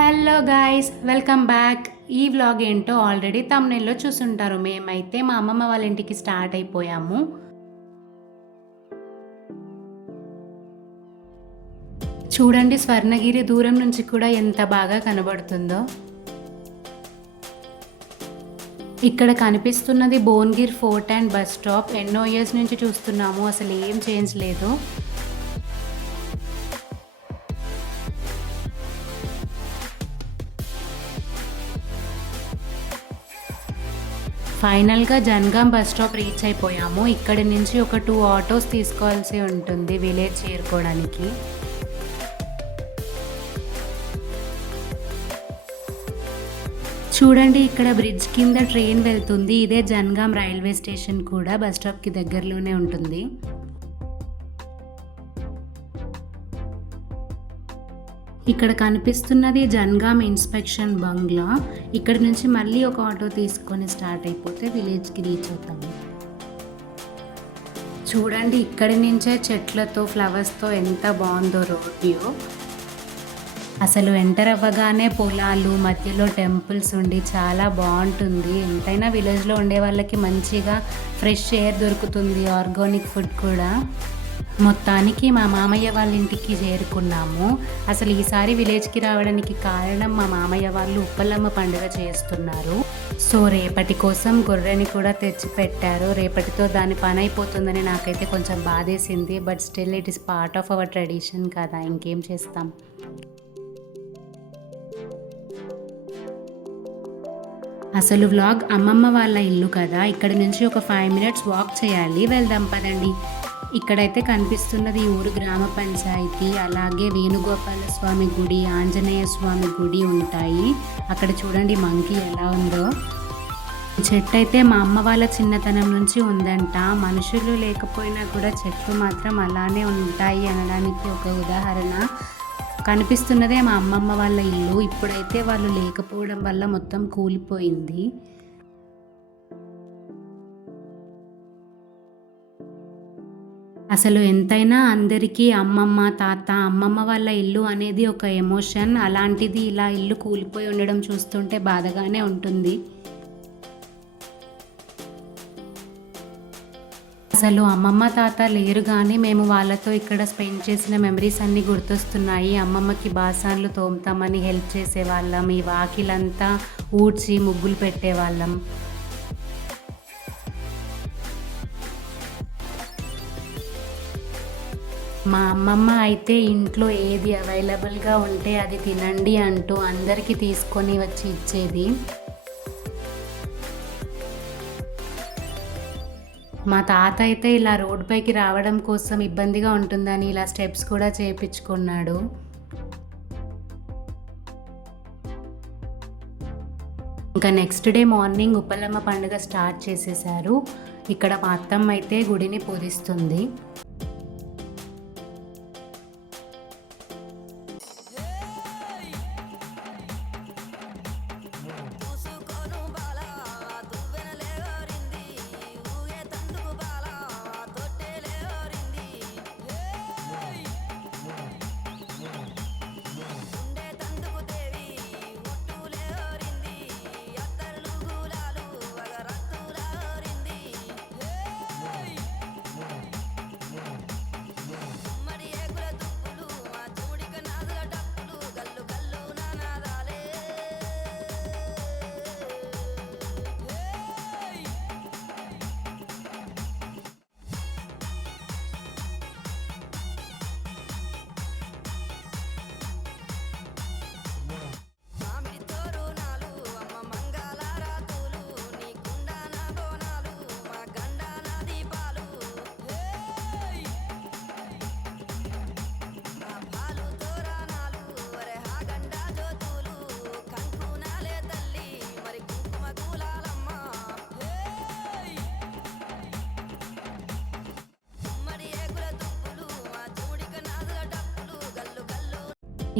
Hello guys, welcome back. ఈ vlog ఏంటో already తమ్నెల్లో చూసుంటారు. మేమైతే మా అమ్మమ్మ వాళ్ళ ఇంటికి స్టార్ట్ అయిపోయాము. చూడండి, స్వర్ణగిరి దూరం నుంచి కూడా ఎంత బాగా కనబడుతుందో. ఇక్కడ కనిపిస్తున్నది Bhuvanagiri fort and bus stop. ఎన్నో ఇయర్స్ నుంచి చూస్తున్నాము, అసలు ఏం చేంజ్ లేదు. ఫైనల్గా జనగాం బస్ స్టాప్ రీచ్ అయిపోయాము. ఇక్కడి నుంచి ఒక 2 ఆటోస్ తీసుకోవాల్సి ఉంటుంది విలేజ్ చేరుకోవడానికి. చూడండి, ఇక్కడ బ్రిడ్జ్ కింద ట్రైన్ వెళ్తుంది. ఇదే జనగాం రైల్వే స్టేషన్ కూడా బస్ స్టాప్కి దగ్గరలోనే ఉంటుంది. ఇక్కడ కనిపిస్తున్నది జనగాం ఇన్స్పెక్షన్ బంగ్లా. ఇక్కడ నుంచి మళ్ళీ ఒక ఆటో తీసుకొని స్టార్ట్ అయిపోతే విలేజ్కి రీచ్ అవుతాము. చూడండి, ఇక్కడి నుంచే చెట్లతో ఫ్లవర్స్తో ఎంత బాగుందో రోడ్ వ్యూ. అసలు ఎంటర్ అవ్వగానే పొలాలు మధ్యలో టెంపుల్స్ ఉండి చాలా బాగుంటుంది. ఎంతైనా విలేజ్లో ఉండే వాళ్ళకి మంచిగా ఫ్రెష్ ఎయిర్ దొరుకుతుంది, ఆర్గానిక్ ఫుడ్ కూడా. మొత్తానికి మా మామయ్య వాళ్ళ ఇంటికి చేరుకున్నాము. అసలు ఈసారి విలేజ్కి రావడానికి కారణం మా మామయ్య వాళ్ళు ఉప్పలమ్మ పండుగ చేస్తున్నారు. సో రేపటి కోసం గొర్రెని కూడా తెచ్చి పెట్టారు. రేపటితో దాని పని అయిపోతుందని నాకైతే కొంచెం బాధేసింది. But still it is part of our tradition కదా, ఇంకేం చేస్తాం. అసలు వ్లాగ్ అమ్మమ్మ వాళ్ళ ఇల్లు కదా, ఇక్కడ నుంచి ఒక 5 minutes వాక్ చేయాలి. వెళ్దాం పదండి. ఇక్కడైతే కనిపిస్తున్నది ఊరు గ్రామ పంచాయతీ. అలాగే వేణుగోపాల స్వామి గుడి, ఆంజనేయ స్వామి గుడి ఉంటాయి. అక్కడ చూడండి మంకీ ఎలా ఉందో. ఈ చెట్టు అయితే మా అమ్మ వాళ్ళ చిన్నతనం నుంచి ఉందంట. మనుషులు లేకపోయినా కూడా చెట్లు మాత్రం అలానే ఉంటాయి అనడానికి ఒక ఉదాహరణ. కనిపిస్తున్నదే మా అమ్మమ్మ వాళ్ళ ఇల్లు. ఇప్పుడైతే వాళ్ళు లేకపోవడం వల్ల మొత్తం కూలిపోయింది. అసలు ఎంతైనా అందరికీ అమ్మమ్మ తాత అమ్మమ్మ వాళ్ళ ఇల్లు అనేది ఒక ఎమోషన్. అలాంటిది ఇలా ఇల్లు కూలిపోయి ఉండడం చూస్తుంటే బాధగానే ఉంటుంది. అసలు అమ్మమ్మ తాత లేరు, కానీ మేము వాళ్ళతో ఇక్కడ స్పెండ్ చేసిన మెమరీస్ అన్నీ గుర్తొస్తున్నాయి. అమ్మమ్మకి బాసాన్లు తోముతామని హెల్ప్ చేసేవాళ్ళం. ఈ వాకిలంతా ఊడ్చి ముగ్గులు పెట్టేవాళ్ళం. మా అమ్మమ్మ అయితే ఇంట్లో ఏది అవైలబుల్గా ఉంటే అది తినండి అంటూ అందరికీ తీసుకొని వచ్చి ఇచ్చేది. మా తాత అయితే ఇలా రోడ్ పైకి రావడం కోసం ఇబ్బందిగా ఉంటుందని ఇలా స్టెప్స్ కూడా చేయించుకున్నాడు. ఇంకా నెక్స్ట్ డే మార్నింగ్ ఉప్పలమ్మ పండుగ స్టార్ట్ చేసేసారు. ఇక్కడ మా అత్తమ్మ అయితే గుడిని పూజిస్తుంది.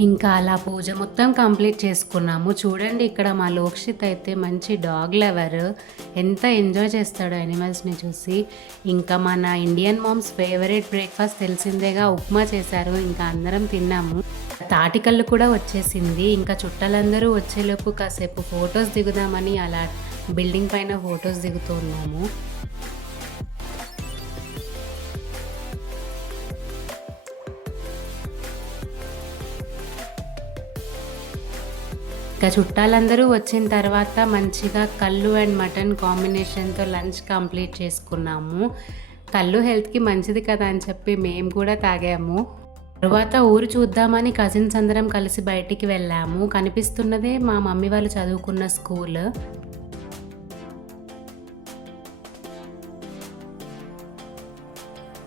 ఇంకా అలా పూజ మొత్తం కంప్లీట్ చేసుకున్నాము. చూడండి, ఇక్కడ మా లోక్షిత్ అయితే మంచి డాగ్ లవర్. ఎంత ఎంజాయ్ చేస్తాడో యానిమల్స్ని చూసి. ఇంకా మన ఇండియన్ మామ్స్ ఫేవరెట్ బ్రేక్ఫాస్ట్ తెలిసిందేగా, ఉప్మా చేశారు. ఇంకా అందరం తిన్నాము. తాటికల్లు కూడా వచ్చేసింది. ఇంకా చుట్టాలందరూ వచ్చేలోపు కాసేపు ఫోటోస్ దిగుదామని అలా బిల్డింగ్ పైన ఫోటోస్ దిగుతూ ఉన్నాము. ఇంకా చుట్టాలందరూ వచ్చిన తర్వాత మంచిగా కల్లు అండ్ మటన్ కాంబినేషన్‌తో లంచ్ కంప్లీట్ చేసుకున్నాము. కల్లు హెల్త్‌కి మంచిది కదా అని చెప్పి మేము కూడా తాగాము. తరువాత ఊరు చూద్దామని కజిన్స్ అందరం కలిసి బయటికి వెళ్ళాము. కనిపిస్తున్నదే మా మమ్మీ వాళ్ళు చదువుకున్న స్కూల్.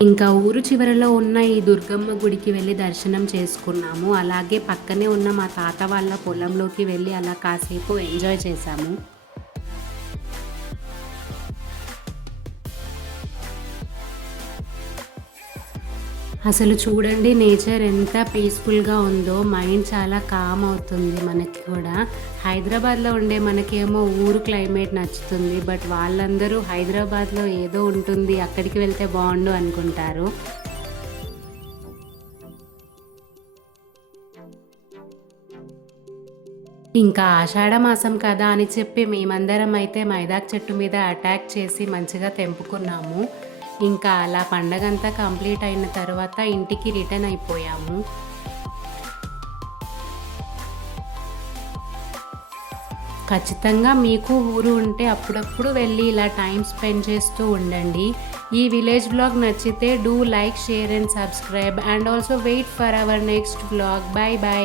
ఇంకా ఊరు చివరలో ఉన్న ఈ దుర్గమ్మ గుడికి వెళ్ళి దర్శనం చేసుకున్నాము. అలాగే పక్కనే ఉన్న మా తాత వాళ్ళ పొలంలోకి వెళ్ళి అలా కాసేపు ఎంజాయ్ చేశాము. అసలు చూడండి నేచర్ ఎంత పీస్‌ఫుల్‌గా ఉందో. మైండ్ చాలా కామ్ అవుతుంది మనకి కూడా. హైదరాబాద్‌లో ఉండే మనకేమో ఊరు క్లైమేట్ నచ్చుతుంది. బట్ వాళ్ళందరూ హైదరాబాద్‌లో ఏదో ఉంటుంది, అక్కడికి వెళ్తే బావుండు అనుకుంటారు. ఇంకా ఆషాఢ మాసం కదా అని చెప్పి మేమందరం అయితే మైదాకు చెట్టు మీద అటాక్ చేసి మంచిగా తెంపుకున్నాము. ఇంకా అలా పండగంతా కంప్లీట్ అయిన తర్వాత ఇంటికి రిటర్న్ అయిపోయాము. ఖచ్చితంగా మీకు ఊరు ఉంటే అప్పుడప్పుడు వెళ్ళి ఇలా టైం స్పెండ్ చేస్తూ ఉండండి. ఈ విలేజ్ వ్లాగ్ నచ్చితే do like, share and subscribe and also wait for our next vlog. Bye by.